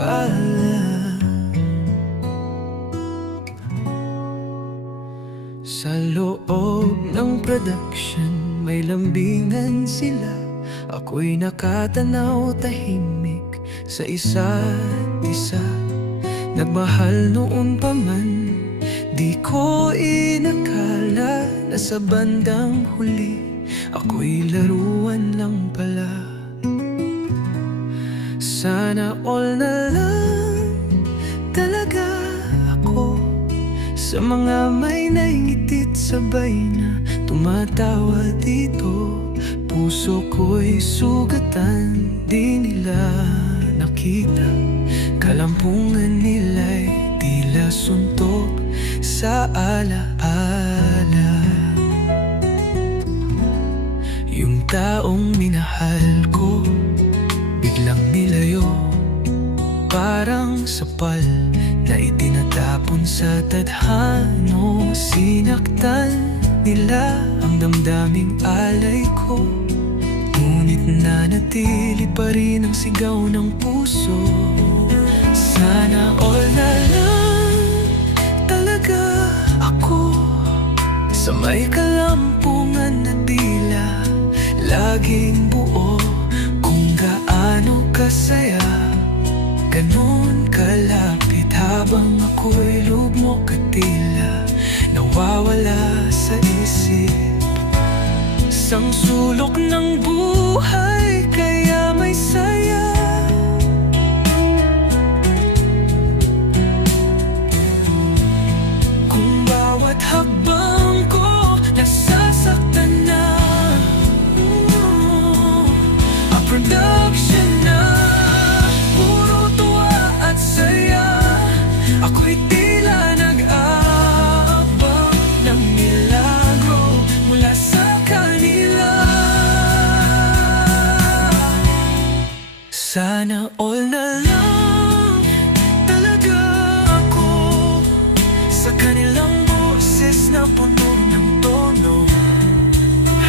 bala. Sa loob ng production may lambingan sila. Ako'y nakatanaw tahimik sa isa't isa. Nagmahal noon pa man, di ko inakala na sa bandang huli ako'y laruan lang pala. Sana all na lang talaga ako sa mga may naingitit sabay na tumatawa dito. Puso ko'y sugatan, di nila nakita. Kalampungan nila'y tila suntok sa alaala. Yung taong minahal ko biglang nilayo, parang sapal na itinatapon sa tadhano. Sinaktan nila ang damdaming alay ko, ngunit nanatili pa rin ang sigaw ng puso. Sana all na lang talaga ako sa may kalampungan na tila laging buo. Kung gaano kasaya, ganun kalapit habang ako'y lubmok at tila nawawala sa isip. Isang sulok ng buhay kaya may saya. Kung bawat hakbang ko nasasaktan na, a production na puro tuwa at saya. Ako'y tila nag-aabang ng milagro mula sa kanila. Sana all na lang talaga ako sa kanilang boses na puno ng tono.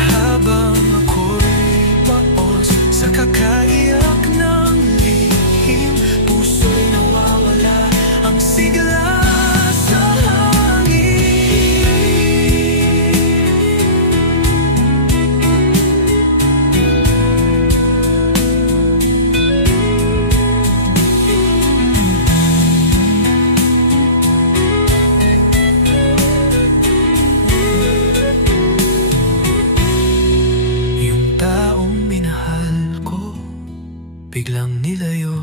Habang ako'y paos sa kakaiyak ng lihim, puso'y nawawala ang sigla sa hangin. Yung taong minahal ko biglang nilayo,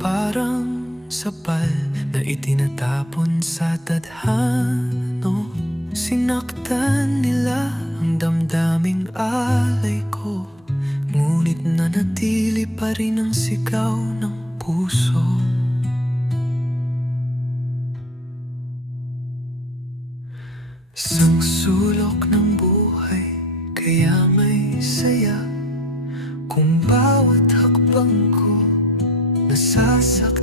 parang sapal na itinatapon sa tadhano. Sinaktan nila ang damdaming alay ko, ngunit nanatili pa rin ang sigaw ng puso. Isang sulok ng buhay kaya may saya. Kung bawat hakbang ko nasasaktan